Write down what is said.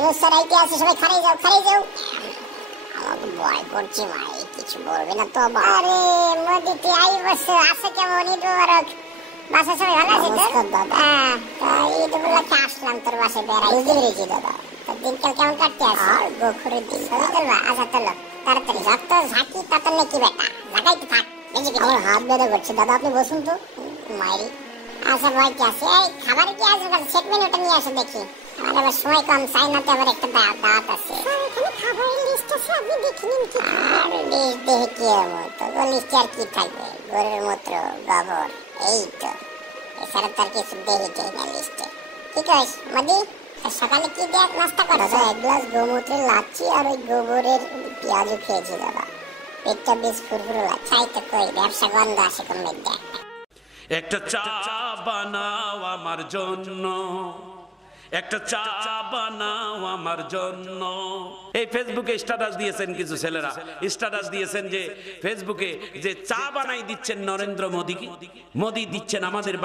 Yunus sir আইতে আছে, সবাই খাড়াই যাও, খাড়াই যাও। আমাকে ভয় করছে ভাই, কিছু বলবে না তো? আরে মোদি তুই আই বসে আছে কেমন? ঈদ মোবারক। বাসা সবাই ভালো আছে তোর? দাদা ঈদ উপলক্ষে আসলাম তোর বাসায় বেড়াই। বুঝতে পেরেছি দাদা। তোর দিনকাল কেমন কাটতে আছে? আর গোখরের দিন। ছবি তুলবা? আচ্ছা তোলো তাড়াতাড়ি। যত ঝাঁকি তত নাকি বেটা, লাগাইতে থাক। আমার হাত ব্যথা করছে দাদা, আপনি বসুন তো। মাইরি আচ্ছা ভয় কি আছে? এই খাবার কি আছে? সেট মেনুটা নিয়ে আসো দেখি। আমার আবার সময় কম, চাইনাতে আবার একটা দাঁত আছে। এখানে খাবারের লিস্ট আছে, আপনি দেখে নিন। কি আর লিস্ট দেখে কি হবে? তো লিস্টে আর কি থাকবে? গরুর মূত্র, গোবর, এই তো। এছাড়া তার কিছু দেখে না লিস্টে। কি কইস মোদি? সকালে কি দিয়ে নাস্তা করো? দাদা এক গ্লাস গোমূত্রের লাচ্ছি আর ওই গোবরের পেঁয়াজও খেয়েছি দাদা। পেটটা বেশ ফুরফুরে লাগছে। তাই তো কই, ব্যবসা গন্ধ আসে কম মেঘ। একটা চা বানাও আমার জন্য, একটা চা বানাও আমার জন্য। এই ফেসবুকে স্ট্যাটাস দিয়েছেন কিছু ছেলেরা, স্ট্যাটাস দিয়েছেন যে ফেসবুকে যে চা বানাই দিচ্ছেন নরেন্দ্র মোদী, মোদী দিচ্ছেন আমাদের